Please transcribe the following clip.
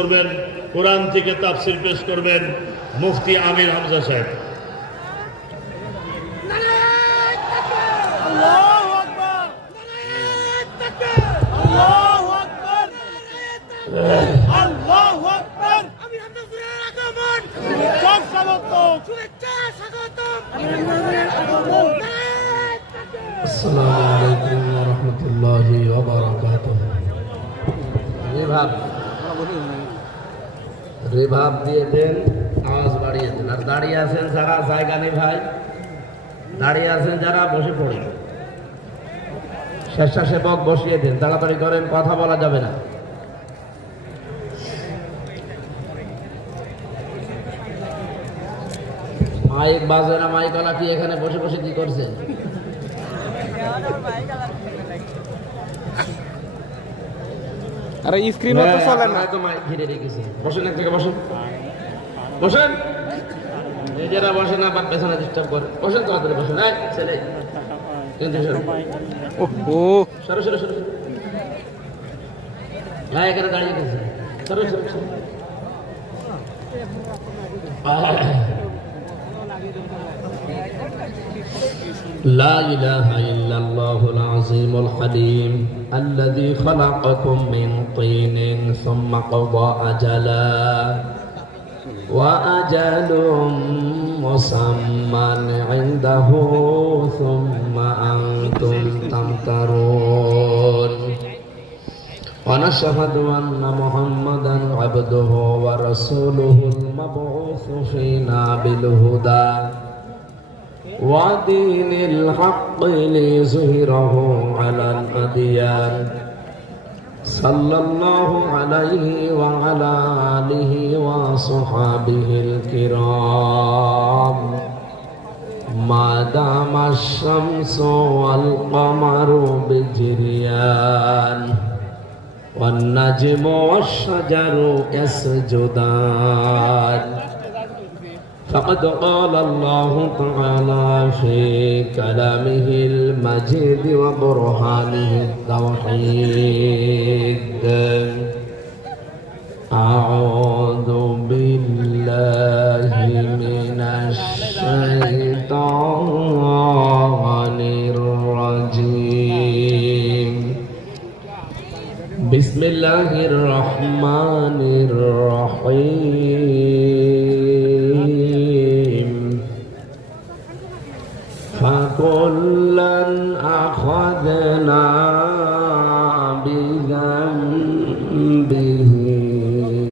করবেন কোরআন থেকে তাফসীর পেশ করবেন মুফতি আমির হামজা সাহেব। আল্লাহু আকবার, আল্লাহু আকবার, আল্লাহু আকবার। আমির হামজা সাহেবের আগমন, শুভেচ্ছা স্বাগতম, শুভেচ্ছা স্বাগতম, আমির হামজা সাহেবের আগমন। আসসালামু আলাইকুম ওয়া রাহমাতুল্লাহি ওয়া বারাকাতুহু। রিভাব দিয়ে দেন, আওয়াজ বাড়িয়ে দেন। আর দাঁড়িয়ে আছেন যারা, জায়গা নেই ভাই, দাঁড়িয়ে আছেন যারা, বসে পড়েন। স্বেচ্ছাসেবক বসিয়ে দেন, তাড়াতাড়ি করেন, কথা বলা যাবে না। মাইক বাজে না, মাইকওয়ালা কি এখানে বসে বসে কি করছে? আরে স্ক্রিনও তো চলে না। তো মাইক ঘিরে রেখেছে। বসেন, এক জায়গায় বসেন, বসেন। নিজেরা বসেন, আবার পেছনে ডিস্টার্ব করে। বসেন, তাড়াতাড়ি বসেন। এই ছেলে, সরো সরো সরো। হ্যাঁ, এখানে দাঁড়িয়ে গেছে। সরো সরো সরো। لا إله إلا الله العظيم الحليم الذي خلقكم من طين ثم قضى أجلا وأجل مسمى عنده ثم أنتم تمترون ونشهد أن محمدا عبده ورسوله المبعوث فينا بالهدى ودين الحق ليظهره على الأديان صلى الله عليه وعلى آله وصحابه الكرام ما دام الشمس والقمر بجريان والنجم والشجر يسجدان فقد قال الله تعالى في كلامه المجيد وبرهانه التوحيد أعوذ بالله من الشيطان الرجيم بسم الله الرحمن الرحيم